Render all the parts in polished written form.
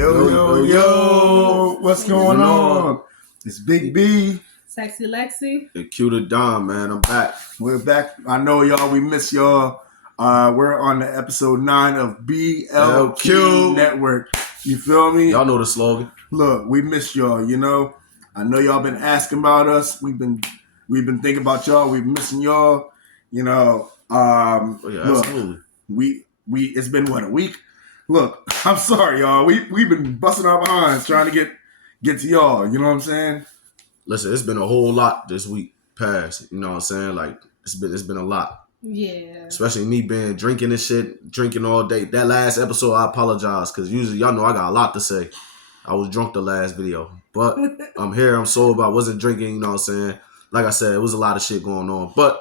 Yo, what's going on? It's Big B. Sexy Lexi. And Q the Dom, man. I'm back. We're back. I know y'all, we miss y'all. We're on the episode 9 of BLQ Network. You feel me? Y'all know the slogan. Look, we miss y'all, you know. I know y'all been asking about us. We've been thinking about y'all. We've missing y'all. You know, look, absolutely. We it's been what, a week? Look, I'm sorry, y'all. We've been busting our behinds trying to get to y'all. You know what I'm saying? Listen, it's been a whole lot this week past. You know what I'm saying? Like it's been a lot. Yeah. Especially me being drinking and shit, drinking all day. That last episode, I apologize because usually y'all know I got a lot to say. I was drunk the last video, but I'm here. I'm sober. I wasn't drinking. You know what I'm saying? Like I said, it was a lot of shit going on, but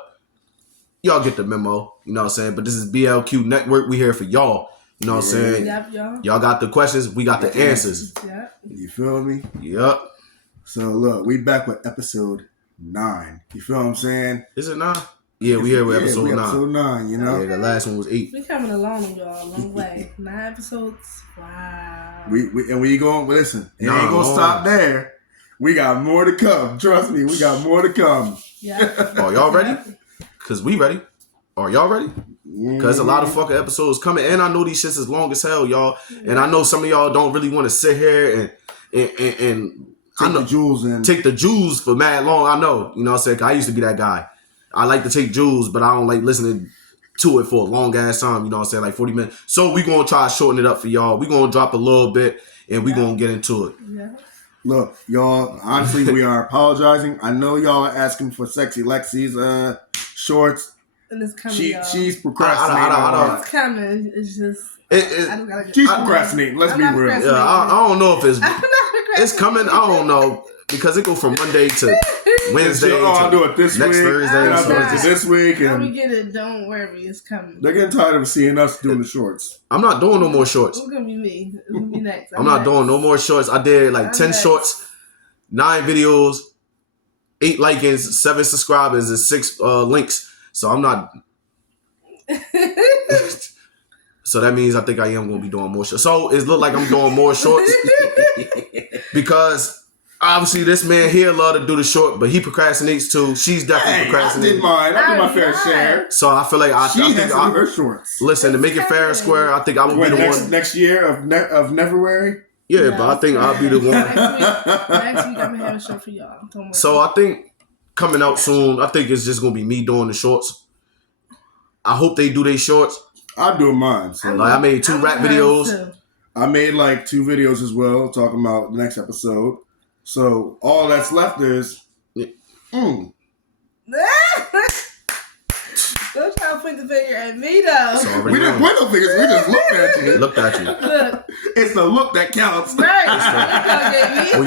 y'all get the memo. You know what I'm saying? But this is BLQ Network. We here for y'all. You know what I'm saying? Yep, y'all got the questions. We got the answers. Yep. You feel me? Yep. So look, we back with episode 9. You feel what I'm saying? Is it 9? Yeah, we here with episode 9. Episode 9, you know? Yeah, the last one was 8. We coming along, y'all, a long way. 9 episodes. Wow. We going, listen, it ain't gonna stop there. We got more to come. Trust me, we got more to come. Yeah. Are y'all ready? Because we ready. Are y'all ready? Because a lot of fucking episodes coming. And I know these shits is long as hell, y'all. And I know some of y'all don't really want to sit here and take the jewels for mad long. I know. You know what I'm saying? I used to be that guy. I like to take jewels, but I don't like listening to it for a long ass time. You know what I'm saying? Like 40 minutes. So we going to try to shorten it up for y'all. We going to drop a little bit and we going to get into it. Yeah. Look, y'all, honestly, we are apologizing. I know y'all are asking for Sexy Lexi's shorts. And it's coming, She's procrastinating. It's coming. It's just... She's procrastinating. Let's be real. Yeah, I don't know if it's coming. I don't know. Because it go from Monday to Wednesday. I'll do it this next week. Thursday. I'll do it this week. And we get it. Don't worry. It's coming. They're getting tired of seeing us doing the shorts. I'm not doing no more shorts. It's going to be me. It's going to be next. I'm not doing no more shorts. I did like 10 shorts, 9 videos, 8 likings, 7 subscribers, and 6 links. So I'm not. So that means I think I am going to be doing more shorts. So it look like I'm doing more shorts because obviously this man here love to do the short, but he procrastinates too. She's definitely procrastinating. I did my fair share. So I feel like I think her shorts. Listen, to make it fair and square, I think I will be the one next year of Neverwary. Yeah, but I think I'll be the one. Next week I'm gonna have a show for y'all. So I think coming out soon, I think it's just gonna be me doing the shorts. I hope they do their shorts. I'm doing mine. So like I made 2 rap videos. I made like 2 videos as well, talking about the next episode. So all that's left is, Don't try to point the finger at me though. We didn't point no fingers. We just looked at you. Looked at you. Look. It's the look that counts. Right.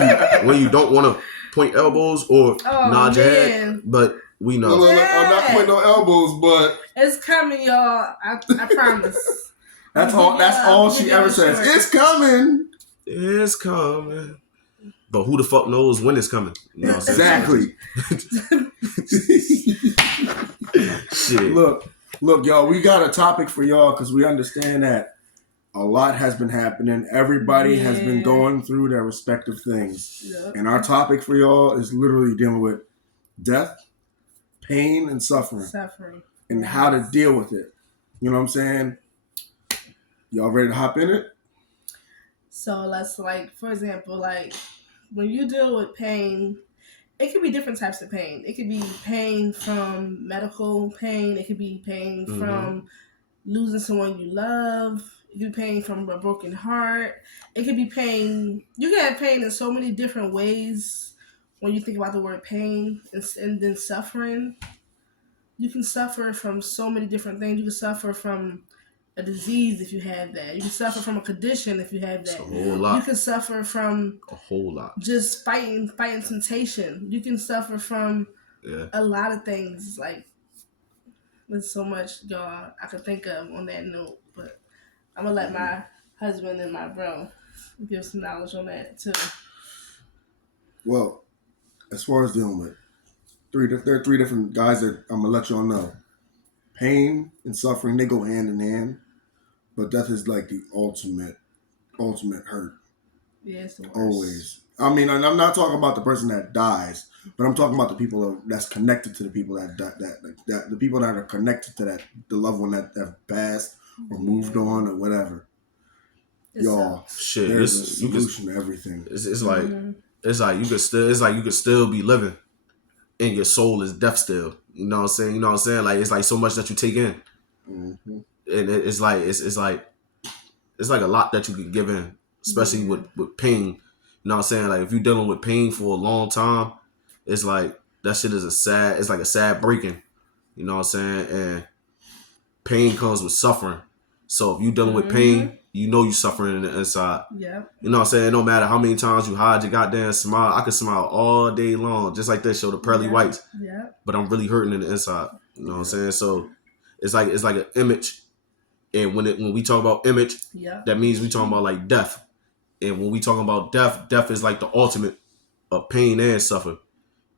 When you don't want to point elbows or nod your head, but we know. Look, I'm not pointing no elbows, but it's coming, y'all. I promise. That's all she ever says. It's coming. It's coming. But who the fuck knows when it's coming? You know what I'm exactly. Shit. Look, y'all, we got a topic for y'all because we understand that a lot has been happening. Everybody has been going through their respective things. Yep. And our topic for y'all is literally dealing with death, pain, and suffering. And how to deal with it. You know what I'm saying? Y'all ready to hop in it? So let's for example, when you deal with pain, it could be different types of pain. It could be pain from medical pain. It could be pain from losing someone you love. It could be pain from a broken heart. It could be pain. You can have pain in so many different ways when you think about the word pain and then suffering. You can suffer from so many different things. You can suffer from a disease if you have that. You can suffer from a condition if you have that. A whole lot. You can suffer from a whole lot. Just fighting temptation. You can suffer from a lot of things. There's so much, y'all, I could think of on that note. But I'm gonna let my husband and my bro give some knowledge on that too. Well, as far as dealing with there are 3 different guys that I'm gonna let y'all know. Pain and suffering, they go hand in hand, but death is like the ultimate hurt. Yeah, it's the worst. Always. I mean, and I'm not talking about the person that dies, but I'm talking about the people that's connected to the people that the people that are connected to the loved one that have passed or moved on or whatever. Y'all, shit, there's a solution to everything. It's like you could still be living, and your soul is deaf still. You know what I'm saying? You know what I'm saying? Like it's like so much that you take in, Mm-hmm. and it's like it's like a lot that you can give in, especially with pain. You know what I'm saying? Like if you're dealing with pain for a long time, it's like that shit is it's like a sad breaking. You know what I'm saying? And pain comes with suffering. So if you're dealing with pain, you know you're suffering in the inside. Yeah. You know what I'm saying? No matter how many times you hide your goddamn smile, I can smile all day long, just like this show, the pearly whites. Yeah. But I'm really hurting in the inside. You know what I'm saying? So it's like an image. And when we talk about image, that means we talking about like death. And when we talking about death, death is like the ultimate of pain and suffering.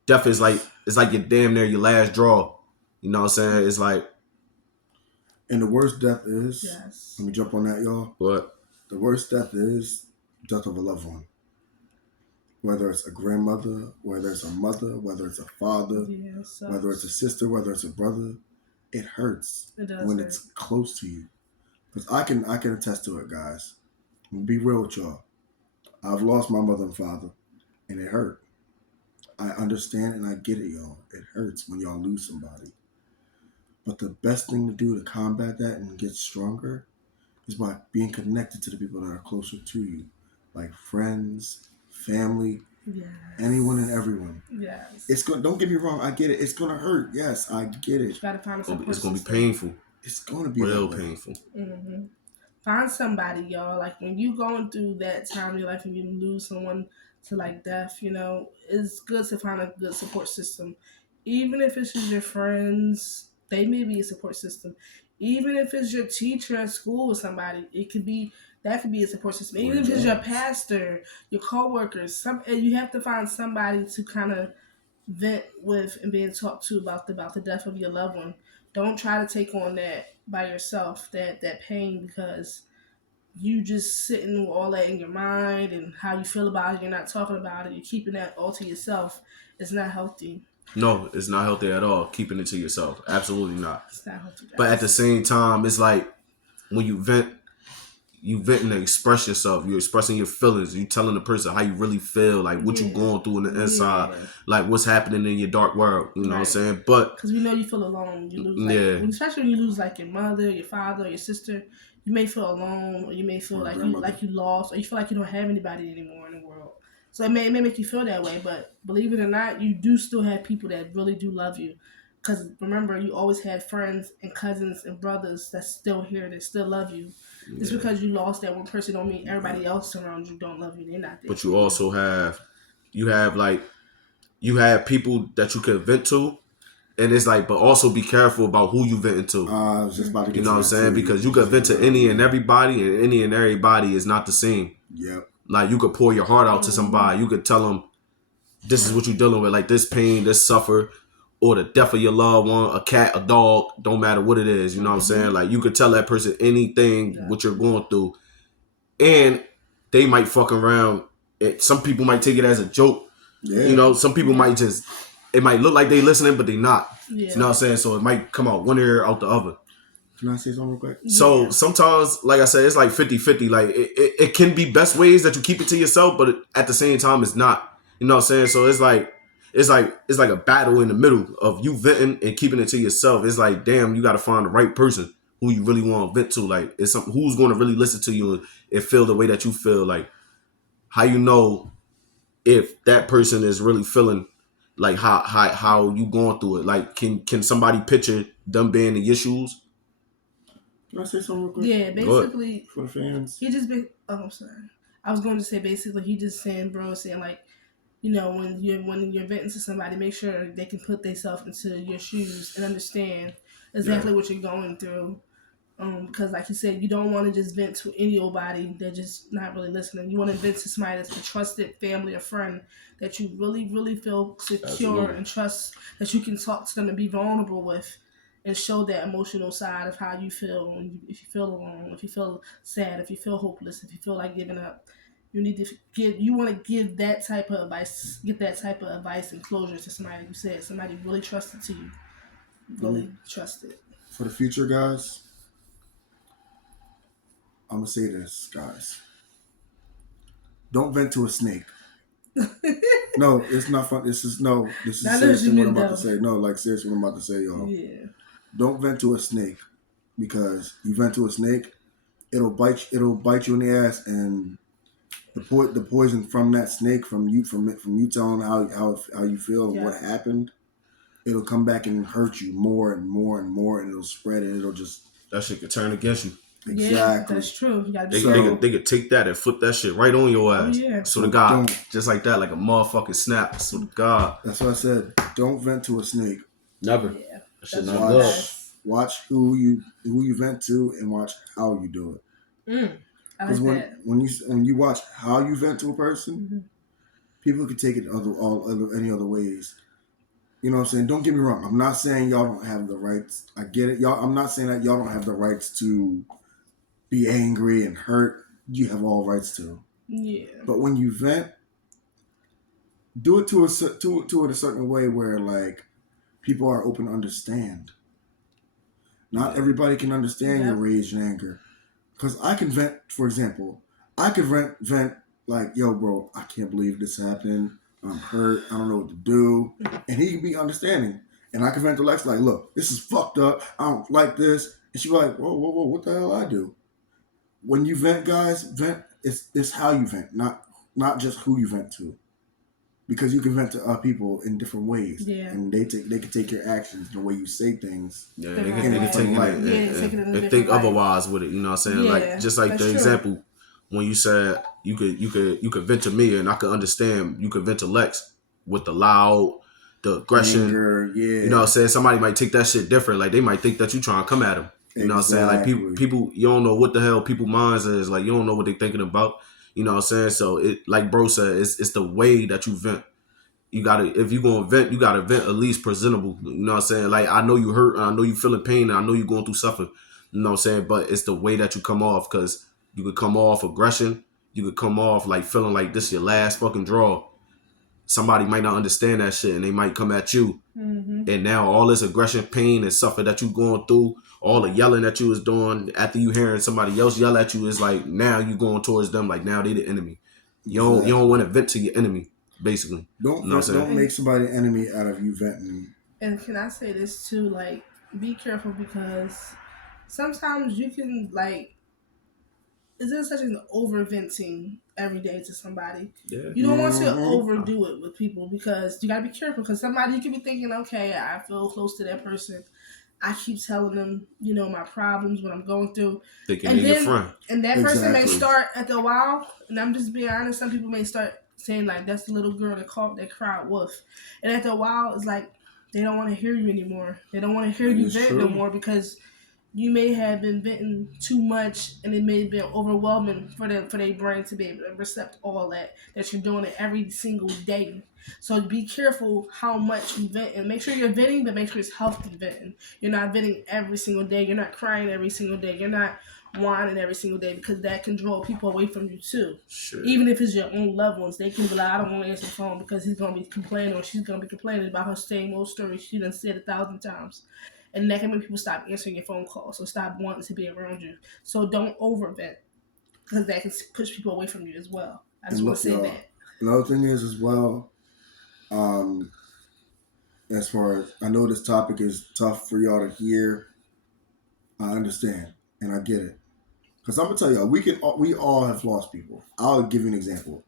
Death is like it's like your damn near your last draw. You know what I'm saying? It's like, and the worst death is, yes. Let me jump on that, y'all. What? The worst death is death of a loved one. Whether it's a grandmother, whether it's a mother, whether it's a father, whether it's a sister, whether it's a brother, it hurts when it's close to you. Because I can attest to it, guys. Be real with y'all. I've lost my mother and father, and it hurt. I understand and I get it, y'all. It hurts when y'all lose somebody. But the best thing to do to combat that and get stronger is by being connected to the people that are closer to you, like friends, family, anyone and everyone. Yes. It's going. Don't get me wrong. I get it. It's gonna hurt. Yes, I get it. You gotta find it's gonna be painful. It's gonna be real painful. Mm-hmm. Find somebody, y'all. Like when you going through that time in your life and you lose someone to like death, you know, it's good to find a good support system. Even if it's just your friends, they may be a support system. Even if it's your teacher at school or somebody, it could be that could be a support system. Even if it's your pastor, your coworkers, you have to find somebody to kind of vent with and being talked to about the death of your loved one. Don't try to take on that by yourself, that pain, because you just sitting with all that in your mind and how you feel about it, you're not talking about it, you're keeping that all to yourself. It's not healthy. No, it's not healthy at all. Keeping it to yourself. Absolutely not. It's not healthy, guys. But at the same time, it's like when you venting to express yourself. You're expressing your feelings. You telling the person how you really feel, like what you going through in the inside, like what's happening in your dark world. You know what I'm saying? But because we know you feel alone. You lose, especially when you lose like your mother, your father, your sister. You may feel alone, or you may feel like you lost, or you feel like you don't have anybody anymore in the world. So it may make you feel that way. But believe it or not, you do still have people that really do love you. Because remember, you always had friends and cousins and brothers that's still here, that still love you. Just because you lost that one person don't mean everybody else around you don't love you. They're not there. But you also have people that you can vent to, and it's like, but also be careful about who you vent to. I was just about to get you know what I'm saying? Because you could vent to any and everybody, and any and everybody is not the same. Yep. Like you could pour your heart out to somebody. You could tell them, this is what you're dealing with, like this pain, this suffer, or the death of your loved one, a cat, a dog, don't matter what it is. You know what I'm saying? Like you could tell that person anything what you're going through, and they might fuck around. Some people might take it as a joke. Yeah. You know, some people might just, it might look like they listening, but they not. Yeah. You know what I'm saying? So it might come out one ear out the other. Can I say something real quick? So sometimes, like I said, it's like 50-50. Like it can be best ways that you keep it to yourself, but at the same time, it's not. You know what I'm saying? So it's like a battle in the middle of you venting and keeping it to yourself. It's like, damn, you got to find the right person who you really want to vent to. Like, it's something who's going to really listen to you and feel the way that you feel. Like, how you know if that person is really feeling like how you going through it? Like, can somebody picture them being in your shoes? Can I say something real quick? Yeah, basically for the fans. He just be. Oh, I'm sorry. I was going to say basically he just saying, like, you know, when you're venting to somebody, make sure they can put themselves into your shoes and understand exactly what you're going through. Because like you said, you don't want to just vent to anybody that's just not really listening. You want to vent to somebody that's a trusted family or friend that you really, really feel secure and trust, that you can talk to them and be vulnerable with, and show that emotional side of how you feel if you feel alone, if you feel sad, if you feel hopeless, if you feel like giving up. you need to you want to give that type of advice, get that type of advice and closure to somebody. Like you said, somebody really trusted to you, really trusted. For the future, guys, I'm gonna say this, guys. Don't vent to a snake. No, it's not fun. This is seriously what I'm about to say. No, like seriously what I'm about to say, y'all. Yeah. Don't vent to a snake, because you vent to a snake, it'll bite you in the ass, and the poison from that snake, from you telling how you feel and what happened, it'll come back and hurt you more and more and more, and it'll spread, and it'll just, that shit could turn against you. Exactly. Yeah, that's true. You gotta be they could take that and flip that shit right on your ass. Oh, yeah. So to God, just like that, like a motherfucking snap. So to God. That's what I said. Don't vent to a snake. Never. Yeah. That shit not good. Watch who you vent to, and watch how you do it. Because when you watch how you vent to a person, people can take it any other ways. You know what I'm saying? Don't get me wrong. I'm not saying y'all don't have the rights. I get it. I'm not saying that y'all don't have the rights to be angry and hurt. You have all rights to. Yeah. But when you vent, do it to it a certain way where, like, people are open to understand. Not everybody can understand your rage and anger. Because I can vent, for example, I could vent like, yo, bro, I can't believe this happened. I'm hurt. I don't know what to do. And he can be understanding. And I can vent to Lex like, look, this is fucked up. I don't like this. And she be like, whoa, what the hell I do? When you vent, guys, it's how you vent, not just who you vent to. Because you can vent to people in different ways, and they can take your actions, the way you say things. Yeah, they can take it and think otherwise with it. You know what I'm saying? Like just like the example when you said you could vent to me and I could understand. You could vent to Lex with the loud, the aggression. Anger, you know what I'm saying? Somebody might take that shit different. Like they might think that you trying to come at them. You know what I'm saying? Like people, you don't know what the hell people's minds is. Like you don't know what they thinking about. You know what I'm saying? So it, like bro said, it's the way that you vent. You gotta, if you gonna vent, you gotta vent at least presentable. You know what I'm saying? Like I know you hurt, I know you feeling pain, and I know you going through suffering. You know what I'm saying? But it's the way that you come off, because you could come off aggression, you could come off like feeling like this your last fucking draw. Somebody might not understand that shit, and they might come at you. And now all this aggression, pain, and suffering that you going through, all the yelling that you was doing after you hearing somebody else yell at you, is like now you going towards them like now they the enemy. You don't want to vent to your enemy, basically. Don't make somebody an enemy out of you venting. And can I say this too? Like, be careful, because sometimes you can is there such an over venting every day to somebody? Yeah. You don't want to overdo it with people, because you gotta be careful, because somebody, you can be thinking, okay, I feel close to that person. I keep telling them, my problems, what I'm going through. Thinking they're your friend. And that person may start after a while, and I'm just being honest, some people may start saying like, that's the little girl that cried wolf. And after a while, it's like they don't want to hear you anymore. They don't want to hear you vent no more, because you may have been venting too much, and it may have been overwhelming for their brain to be able to accept all that you're doing it every single day. So be careful how much you vent, and make sure you're venting, but make sure it's healthy venting. You're not venting every single day. You're not crying every single day. You're not whining every single day, because that can draw people away from you too. Sure. Even if it's your own loved ones, they can be like, I don't want to answer the phone because he's going to be complaining, or she's going to be complaining about her same old story she done said 1,000 times. And that can make people stop answering your phone calls or stop wanting to be around you. So don't overvent, because that can push people away from you as well. I just want to say that. Another thing is as well, as far as, I know this topic is tough for y'all to hear. I understand and I get it. Because I'm going to tell y'all, we all have lost people. I'll give you an example.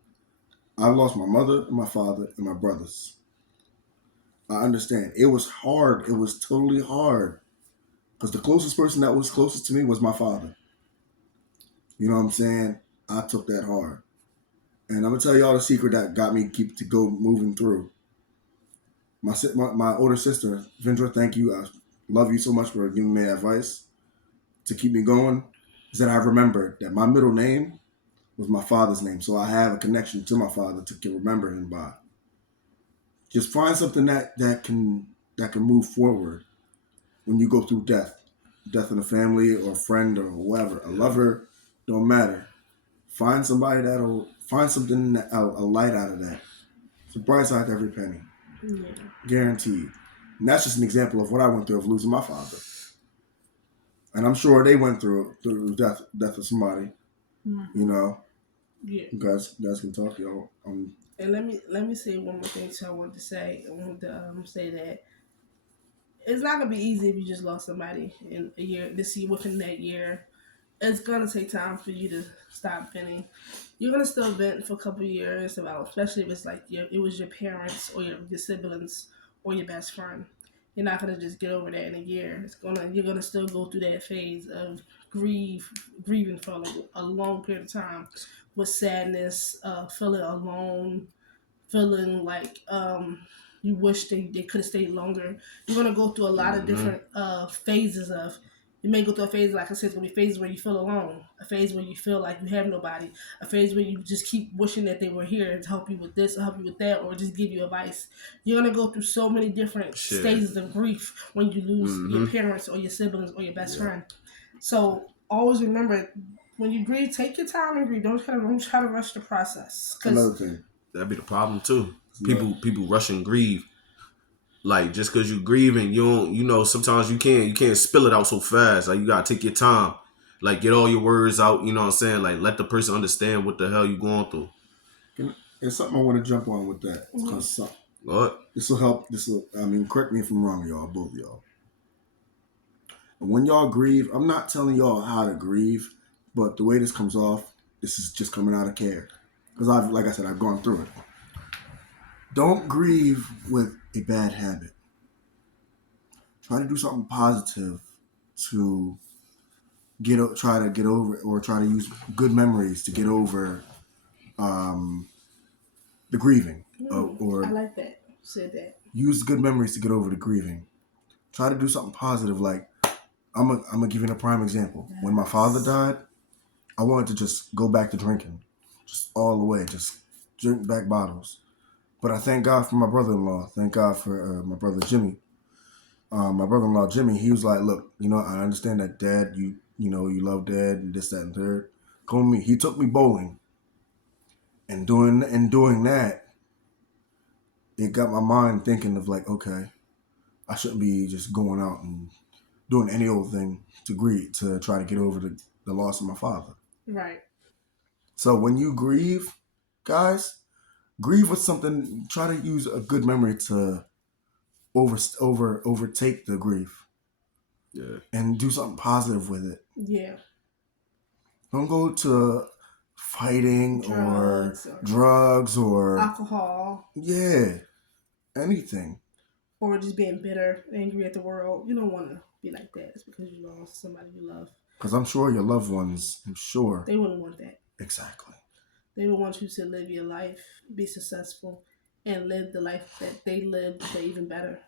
I've lost my mother and my father and my brothers. I understand. It was hard. It was totally hard. Because the closest person that was closest to me was my father. You know what I'm saying? I took that hard. And I'm going to tell y'all the secret that got me to go moving through. My older sister, Vindra, thank you. I love you so much for giving me advice to keep me going. Is that I remembered that my middle name was my father's name. So I have a connection to my father to remember him by. Just find something that can move forward when you go through death in a family or a friend or whoever, a lover, don't matter. Find somebody find something, a light out of that. It's a bright side to every penny. Yeah. Guaranteed. And that's just an example of what I went through of losing my father. And I'm sure they went through death of somebody. Mm-hmm. You know. Yeah. You guys can talk, y'all. And let me say one more thing. So I wanted to say. I wanted to say that it's not gonna be easy if you just lost somebody in a year. This year, within that year, it's gonna take time for you to stop venting. You're gonna still vent for a couple of years about, especially if it's like it was your parents or your siblings or your best friend. You're not gonna just get over that in a year. You're gonna still go through that phase of grieving for a long period of time, with sadness, feeling alone, feeling like you wish they could have stayed longer. You're gonna go through a lot of different phases of. You may go through a phase, like I said, it's gonna be a phase where you feel alone, a phase where you feel like you have nobody, a phase where you just keep wishing that they were here to help you with this or help you with that or just give you advice. You're gonna go through so many different stages of grief when you lose your parents or your siblings or your best friend. So always remember, when you grieve, take your time and grieve. Don't try to rush the process. Another thing. That'd be the problem too. People rush and grieve. Like, just because you grieving, sometimes you can't spill it out so fast. Like, you gotta take your time. Like, get all your words out, you know what I'm saying? Like, let the person understand what the hell you going through. There's something I want to jump on with that. What? This will help. Correct me if I'm wrong, y'all, both of y'all. When y'all grieve, I'm not telling y'all how to grieve, but the way this comes off, this is just coming out of care. Because I've gone through it. Don't grieve with a bad habit. Try to do something positive to try to get over it, or try to use good memories to get over the grieving. I like that. Said that. Use good memories to get over the grieving. Try to do something positive. Like, I'm gonna give you a prime example. Yes. When my father died, I wanted to just go back to drinking, just all the way, just drink back bottles. But I thank God for my brother-in-law. Thank God for my brother Jimmy. My brother-in-law Jimmy, he was like, "Look, I understand that Dad, you love Dad and this, that, and third. Come with me." He took me bowling, and doing that, it got my mind thinking of like, okay, I shouldn't be just going out and doing any old thing to try to get over the loss of my father. Right. So when you grieve, guys, grieve with something. Try to use a good memory to overtake the grief. Yeah. And do something positive with it. Yeah. Don't go to fighting drugs or alcohol. Yeah. Anything. Or just being bitter, angry at the world. You don't want to be like that. It's because you lost somebody you love. Because I'm sure your loved ones, they wouldn't want that. Exactly. They would want you to live your life, be successful, and live the life that they lived, but even better.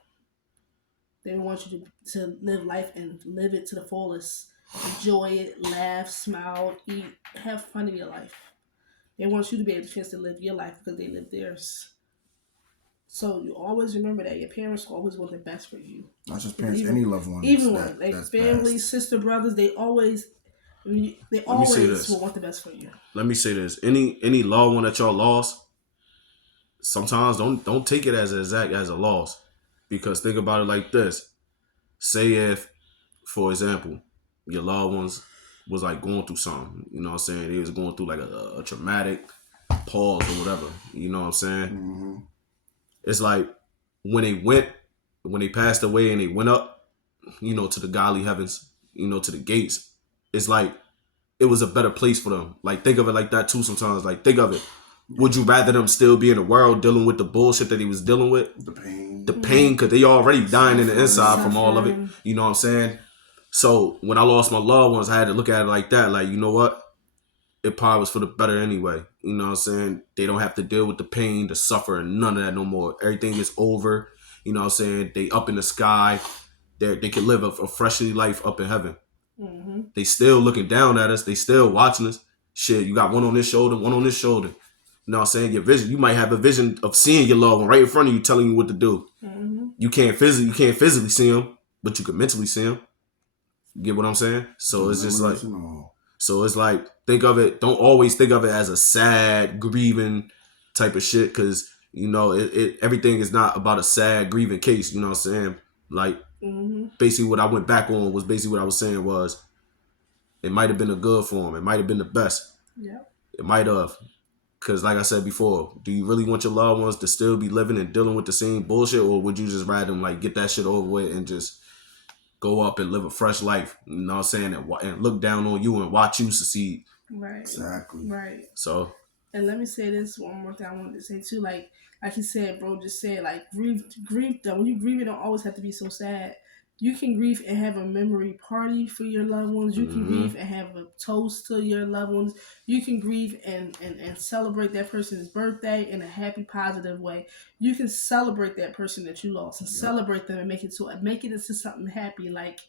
They want you to live life and live it to the fullest. Enjoy it, laugh, smile, eat, have fun in your life. They want you to be able to live your life because they live theirs. So you always remember that your parents always want the best for you. Not just parents, any loved ones. Even like family, sister, brothers, they always will want the best for you. Let me say this: any loved one that y'all lost, sometimes don't take it as a loss, because think about it like this: say if, for example, your loved ones was like going through something, you know what I'm saying? They was going through like a traumatic pause or whatever, you know what I'm saying? Mm-hmm. It's like when they passed away and they went up, to the godly heavens, to the gates, it's like it was a better place for them. Like, think of it like that too sometimes. Like, think of it. Would you rather them still be in the world dealing with the bullshit that he was dealing with? The pain, because they already dying in the inside from all of it. You know what I'm saying? So when I lost my loved ones, I had to look at it like that. Like, you know what? It probably was for the better anyway. You know what I'm saying? They don't have to deal with the pain, the suffering, none of that no more. Everything is over. You know what I'm saying? They up in the sky. They can live a freshly life up in heaven. Mm-hmm. They still looking down at us. They still watching us. Shit, you got one on this shoulder, one on this shoulder. You know what I'm saying? Your vision. You might have a vision of seeing your loved one right in front of you, telling you what to do. Mm-hmm. You can't physically see them, but you can mentally see them. You get what I'm saying? So it's just like, So it's like, don't always think of it as a sad, grieving type of shit, because, you know, everything is not about a sad, grieving case, you know what I'm saying? Like, basically what I went back on was basically what I was saying was, it might have been a good for him. It might have been the best. Yeah. It might have. Because like I said before, do you really want your loved ones to still be living and dealing with the same bullshit, or would you just rather them like get that shit over with and just go up and live a fresh life? You know what I'm saying? And look down on you and watch you succeed. Right. Exactly. Right. So. And let me say this one more thing I wanted to say too. Like you said, bro, just said, like, grief though. When you grieve, it don't always have to be so sad. You can grieve and have a memory party for your loved ones. You can grieve and have a toast to your loved ones. You can grieve and celebrate that person's birthday in a happy, positive way. You can celebrate that person that you lost and celebrate them and make it into something happy. Like,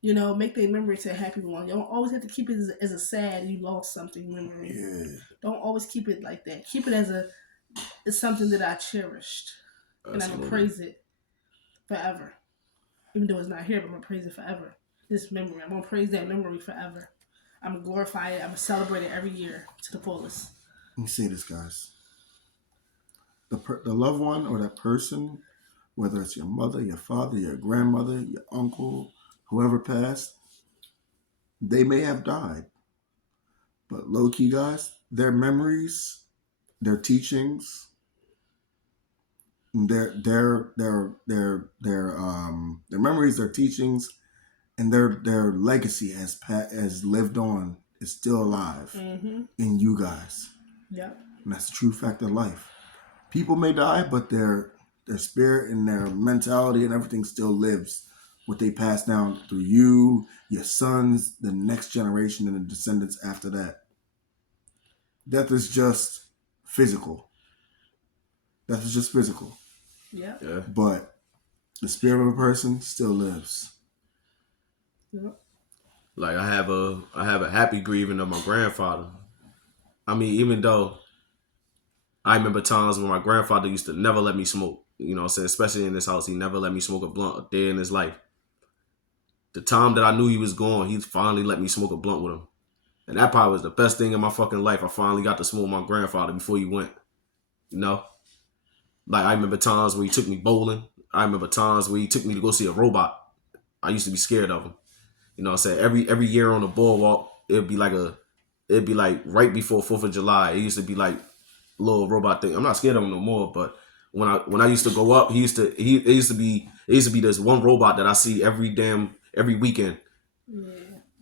you know, make their memory to a happy one. You don't always have to keep it as a sad, you lost something memory. Yeah. Don't always keep it like that. Keep it as something that I cherished. And I'm going to praise it forever. Even though it's not here, but I'm going to praise it forever. This memory. I'm going to praise that memory forever. I'm going to glorify it. I'm going to celebrate it every year to the fullest. Let me say this, guys. The loved one or that person, whether it's your mother, your father, your grandmother, your uncle, whoever passed, they may have died. But low-key, guys, their memories, their teachings, their memories, their teachings, and their legacy has lived on, is still alive in you guys. Yeah. And that's the true fact of life. People may die, but their spirit and their mentality and everything still lives. What they pass down through you, your sons, the next generation, and the descendants after that. Death is just physical. Death is just physical. Yeah. But the spirit of a person still lives. Yeah. Like I have a happy grieving of my grandfather. I mean, even though I remember times when my grandfather used to never let me smoke, you know what I'm saying? Especially in this house, he never let me smoke a blunt a day in his life. The time that I knew he was gone, he finally let me smoke a blunt with him. And that probably was the best thing in my fucking life. I finally got to smoke with my grandfather before he went. You know? Like, I remember times where he took me bowling. I remember times where he took me to go see a robot. I used to be scared of him. You know what I'm saying? Every year on the boardwalk, it'd be like right before 4th of July. It used to be like a little robot thing. I'm not scared of him no more, but when I used to go up, it used to be this one robot that I see every weekend. Yeah.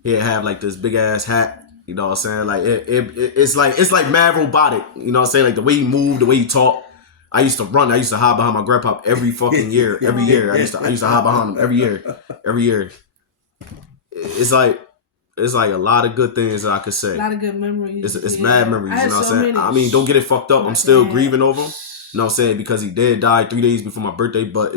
He'd have like this big ass hat. You know what I'm saying? Like it's like mad robotic. You know what I'm saying? Like the way he moved, the way he talked. I used to run. I used to hide behind my grandpa every fucking year. Every year. I used to hide behind him every year. Every year. It's like a lot of good things that I could say. A lot of good memories. It's mad memories, you know what I'm saying? Many. I mean, don't get it fucked up. I'm still grieving over him. You know what I'm saying? Because he did die 3 days before my birthday, but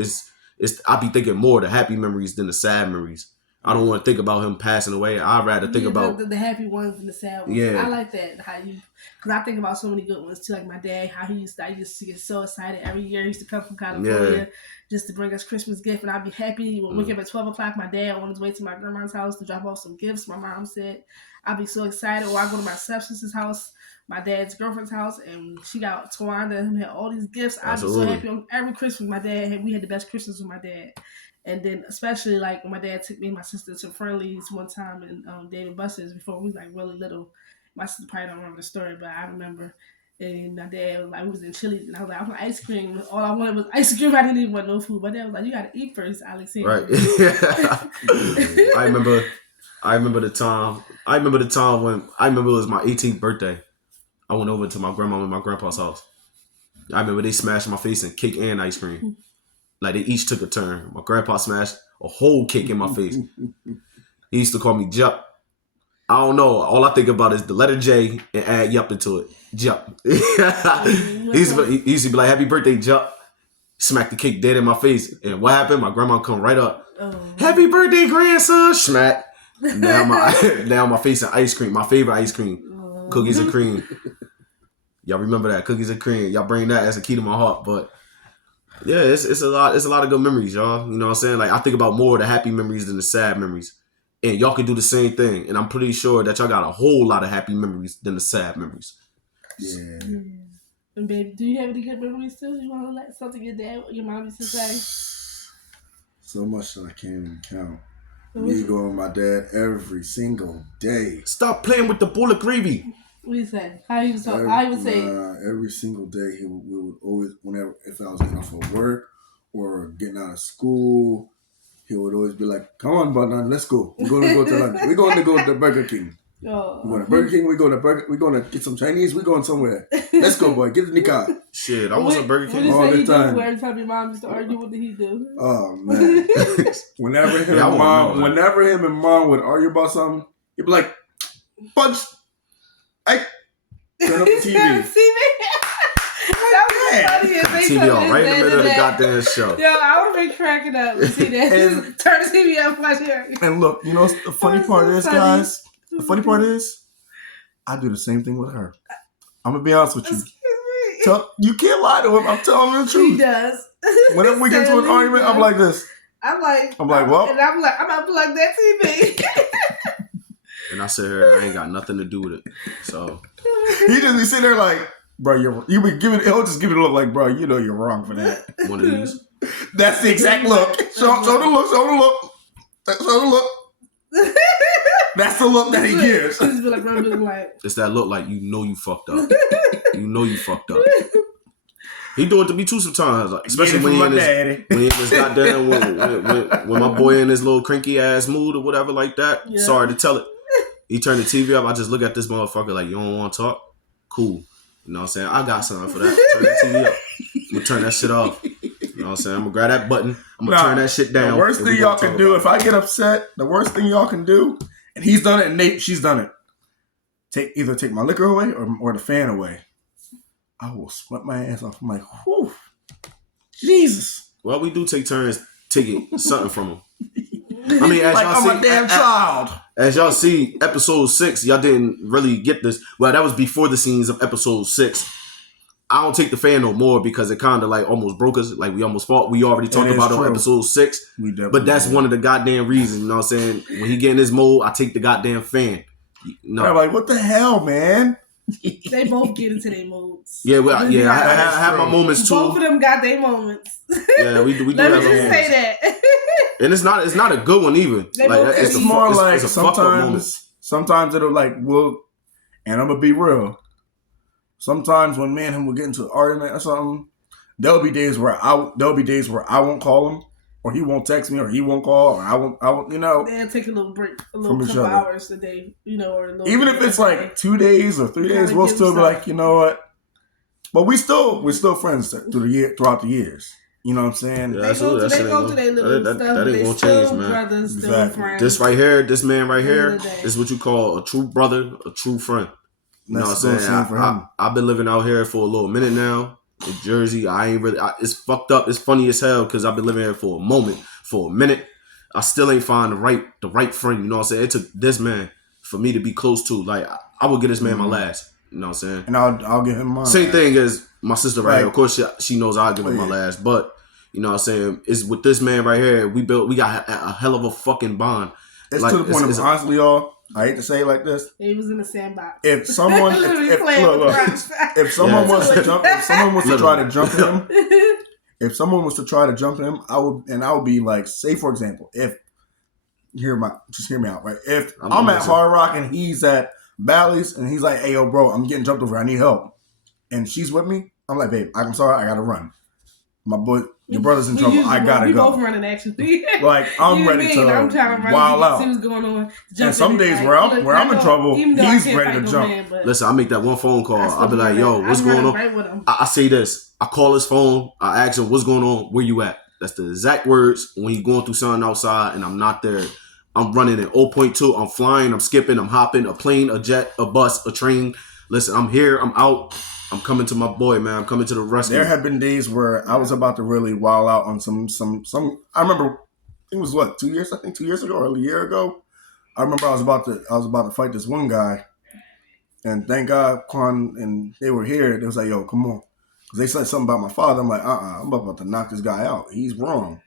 I be thinking more of the happy memories than the sad memories. I don't want to think about him passing away. I'd rather think about the happy ones and the sad ones. Yeah. I like that. Because I think about so many good ones too. Like my dad, how I used to get so excited every year. He used to come from California just to bring us Christmas gift, and I'd be happy. We'll wake up at 12 o'clock. My dad on his way to my grandma's house to drop off some gifts. My mom said, I'd be so excited. Or I go to my stepsister's house, my dad's girlfriend's house, and she got Tawanda and had all these gifts. I'd be so happy. Every Christmas, we had the best Christmas with my dad. And then especially like when my dad took me and my sister to Friendly's one time in David Buster's before we was like really little. My sister probably don't remember the story, but I remember. And my dad was like, we was in Chili's, and I was like, I want ice cream. All I wanted was ice cream. I didn't even want no food. My dad was like, you gotta eat first, Alexander. Right. I remember the time when it was my 18th birthday. I went over to my grandma and my grandpa's house. I remember they smashed my face in cake and ice cream. Like they each took a turn. My grandpa smashed a whole cake in my face. He used to call me Jup. I don't know. All I think about is the letter J and add Yup into it. Jup. he used to be like, happy birthday, Jup. Smack the cake dead in my face. And what happened? My grandma come right up. Happy birthday, grandson. Smack. Now my face in ice cream. My favorite ice cream. Cookies and cream. Y'all remember that? Cookies and cream. Y'all bring that as a key to my heart. But yeah, it's a lot of good memories, y'all. You know what I'm saying? Like I think about more of the happy memories than the sad memories. and y'all can do the same thing. And I'm pretty sure that y'all got a whole lot of happy memories than the sad memories. Yeah. And babe, do you have any good memories too? You want to let something your dad, your mom used to say? So much that I can't even count. Me going with my dad every single day. Stop playing with the bowl of gravy. What do you say? How you say it? Every single day, we would always, whenever, if I was getting off of work or getting out of school, he would always be like, "Come on, Button, let's go. We're going to go to lunch. We're going to go to Burger King. Oh. We're going to Burger King. We're going to get some Chinese. We're going somewhere. Let's go, boy. Get in the car." Shit, I was a Burger King all all the time. Every time your mom used to argue, what did he do? Oh man! Whenever him and mom would argue about something, he'd be like, "Punch, I turn up the TV." That was the funniest. TV on right in the middle of the goddamn show. Yo, I would be cracking up to see that. Turn the TV up, watch it. And look, you know the funny part is, guys. The funny part is, I do the same thing with her. I'm gonna be honest with you. You can't lie to him. I'm telling him the truth. He does. Whenever we get into an argument, I'm like this. I'm like, well, and I'm gonna plug that TV. And I said, "Her, I ain't got nothing to do with it." So he just be sitting there like, "Bro, you be giving. He'll just give it a look like, bro, you know you're wrong for that." One of these. That's the exact look. Show the look. Show the look. Show the look. That's the look that he gives. It's that look like you know you fucked up. You know you fucked up. He do it to me too sometimes, like, especially when he in his goddamn when my boy in his little cranky ass mood or whatever like that. Yeah. Sorry to tell it. He turned the TV up. I just look at this motherfucker like, you don't want to talk? Cool. You know what I'm saying? I got something for that. Turn the TV up. I'm gonna turn that shit off. You know what I'm saying? I'm gonna grab that button. I'm gonna turn that shit down. The worst thing y'all can do, if I get upset, the worst thing y'all can do, and he's done it, and she's done it. Either take my liquor away or the fan away. I will sweat my ass off. I'm like, whew, Jesus. Well, we do take turns taking something from him. I mean, as like y'all I'm see, a damn child. As y'all see, episode 6, y'all didn't really get this. Well, that was before the scenes of episode 6. I don't take the fan no more because it kind of like almost broke us. Like we almost fought. We already talked about it on episode 6. But that's one of the goddamn reasons. You know what I'm saying? When he get in his mode, I take the goddamn fan. No. I'm like, what the hell, man? They both get into their modes. Yeah, I have my moments too. Both of them got their moments. Yeah, we do. Let me just say that. And it's not a good one either. Like, it's more like sometimes it'll like and I'm gonna be real. Sometimes when me and him will get into an argument or something, there'll be days where I won't call him, or he won't text me, or he won't call, or I won't, you know. They'll take a little break, couple hours a day, you know, or a little. Even if it's like 2 days or 3 days, we'll still be like, you know what? But we're still friends throughout the years. You know what I'm saying? Yeah, they go through their little stuff. That ain't gonna change, man. Brothers, exactly. Friends. This right here, this man right here, is what you call a true brother, a true friend. You know what I'm saying? I've been living out here for a little minute now in Jersey. I ain't really. It's fucked up. It's funny as hell because I've been living here for a minute. I still ain't find the right friend. You know what I'm saying? It took this man for me to be close to. Like I would get this man my last. You know what I'm saying? And I'll give him mine. Same thing as my sister right here. Of course, she knows I'll give her my last. But you know what I'm saying? It's with this man right here. We got a hell of a fucking bond. It's like, to the point of honestly, y'all. I hate to say it like this. He was in the sandbox. If someone, if someone was to try to jump him, if someone was to try to jump him, I would be like, say for example, just hear me out, right? If I'm at Hard Rock and he's at Bally's and he's like, "Hey, yo, bro, I'm getting jumped over. I need help," and she's with me, I'm like, "Babe, I'm sorry, I gotta run. My boy, your brother's in trouble. I gotta go." We both running actually. Like I'm ready to wild out. See what's going on. And some days where I'm in trouble, he's ready to jump. Listen, I make that one phone call. I'll be like, "Yo, what's going on?" I say this. I call his phone. I ask him, "What's going on? Where you at?" That's the exact words when he's going through something outside and I'm not there. I'm running at 0.2. I'm flying. I'm skipping. I'm hopping. A plane, a jet, a bus, a train. Listen, I'm here. I'm out. I'm coming to my boy, man. I'm coming to the rescue. There have been days where I was about to really wild out on some. I remember it was 2 years. I think 2 years ago or a year ago. I remember I was about to fight this one guy, and thank God Quan and they were here. They was like, "Yo, come on," because they said something about my father. I'm like, I'm about to knock this guy out. He's wrong.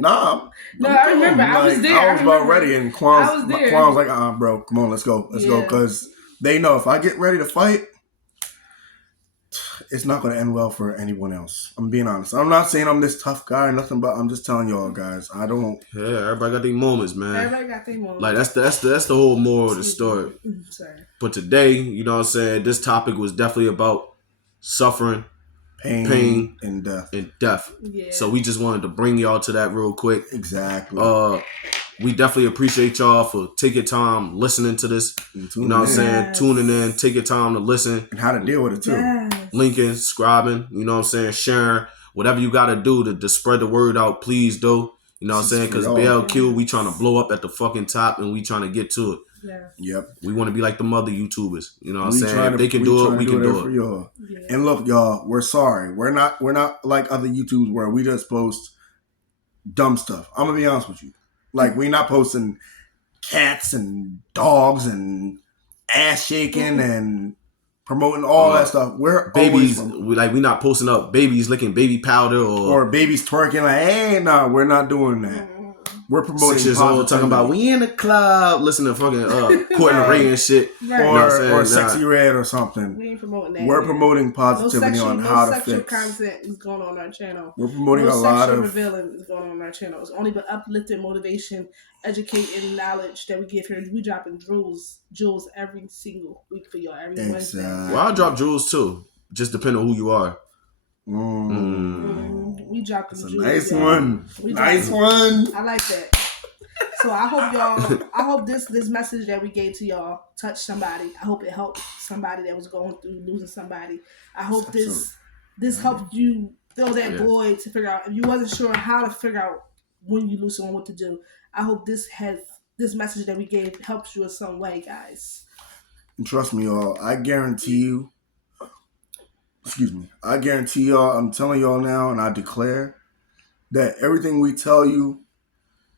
Nah. No, I remember. I was there. I was about ready, and Quan's like, bro, come on, let's go, go, because they know if I get ready to fight, it's not going to end well for anyone else. I'm being honest. I'm not saying I'm this tough guy or nothing, but I'm just telling y'all guys, I don't. Yeah, everybody got their moments, man. Everybody got their moments. Like that's the whole moral of the story. Sorry. But today, you know what I'm saying, this topic was definitely about suffering, pain and death. Yeah. So we just wanted to bring y'all to that real quick. Exactly. We definitely appreciate y'all for taking time listening to this. You know what I'm saying? Tuning in, take your time to listen. And how to deal with it too. Yes. Linking, subscribing, you know what I'm saying? Sharing, whatever you got to do to spread the word out, please do. You know what I'm saying? Because BLQ, we trying to blow up at the fucking top and we trying to get to it. Yeah. Yep. We want to be like the mother YouTubers. You know what I'm saying? If they can do it, we can do it. For y'all. Yeah. And look, y'all, we're sorry. We're not like other YouTubes where we just post dumb stuff. I'm gonna be honest with you. Like, we're not posting cats and dogs and ass shaking and promoting all that stuff. We're babies, we not posting up babies licking baby powder or babies twerking. Like, hey, no, we're not doing that. We're promoting 6 years old talking about we in the club, listen to fucking Courtney Ray and shit, or Sexy Red or something. We ain't promoting that. We're promoting positivity on how to fix. No sexual content is going on our channel. We're promoting a lot of revealing is going on our channel. It's only but uplifting, motivation, educating, knowledge that we give here. We dropping jewels every single week for y'all. Every Wednesday. Well, I'll drop jewels too. Just depending on who you are. We dropped them jewels. Nice one. Nice one. I like that. So I hope this message that we gave to y'all touched somebody. I hope it helped somebody that was going through losing somebody. I hope this helped you fill that void to figure out if you wasn't sure how to figure out when you lose someone what to do. I hope this message that we gave helps you in some way, guys. And trust me, y'all. I guarantee you. Excuse me. I guarantee y'all. I'm telling y'all now, and I declare that everything we tell you,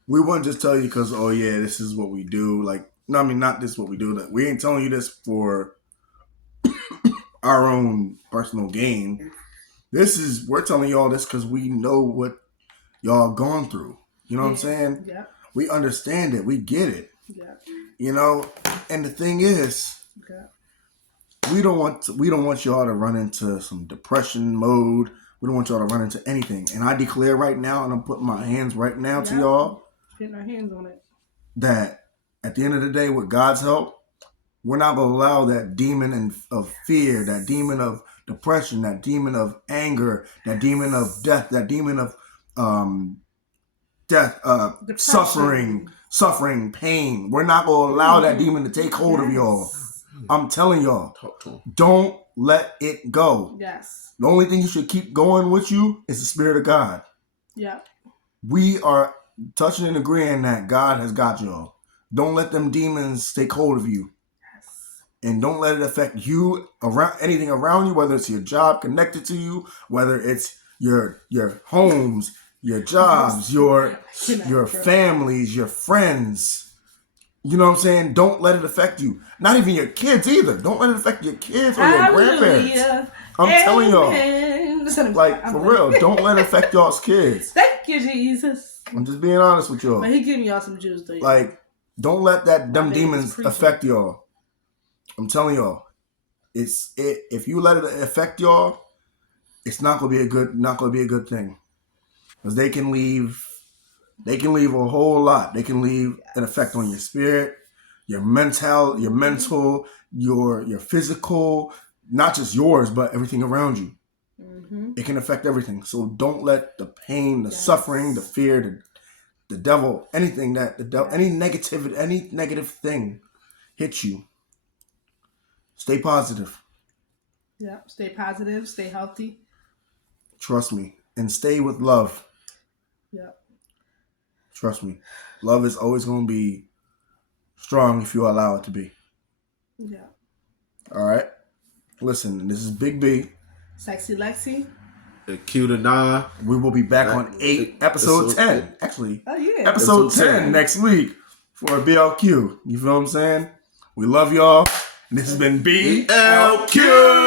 we wouldn't just tell you because, oh yeah, this is what we do. Like, no, I mean, not this is what we do. We ain't telling you this for our own personal gain. We're telling y'all this because we know what y'all going through. You know what I'm saying? Yeah. We understand it. We get it. Yeah. You know, and the thing is, we don't want y'all to run into some depression mode. We don't want y'all to run into anything. And I declare right now, and I'm putting my hands right now to y'all. Putting our hands on it. That at the end of the day, with God's help, we're not going to allow that demon of fear, that demon of depression, that demon of anger, that demon of death, that demon of suffering, pain. We're not going to allow that demon to take hold of y'all. I'm telling y'all, don't let it go. Yes. The only thing you should keep going with you is the Spirit of God. Yeah. We are touching and agreeing that God has got y'all. Don't let them demons take hold of you. Yes. And don't let it affect you, around anything around you, whether it's your job connected to you, whether it's your homes, your jobs, your families, your friends. You know what I'm saying? Don't let it affect you. Not even your kids either. Don't let it affect your kids or your grandparents. I'm telling y'all. Like, for real, don't let it affect y'all's kids. Thank you, Jesus. I'm just being honest with y'all. But he giving y'all some juice, though. Like, don't let them demons affect y'all. I'm telling y'all. If you let it affect y'all, it's not gonna be a good thing. Because they can leave a whole lot. They can leave an effect on your spirit, your mental, your physical, not just yours, but everything around you. Mm-hmm. It can affect everything. So don't let the pain, the suffering, the fear, the devil, anything any negative thing hit you. Stay positive. Yeah, stay positive, stay healthy. Trust me. And stay with love. Yeah. Trust me. Love is always going to be strong if you allow it to be. Yeah. All right. Listen, this is Big B. The Sexy Lexi. BLQ.9. We will be back on episode 10. Actually, episode 10 next week for BLQ. You feel what I'm saying? We love y'all. This has been BLQ.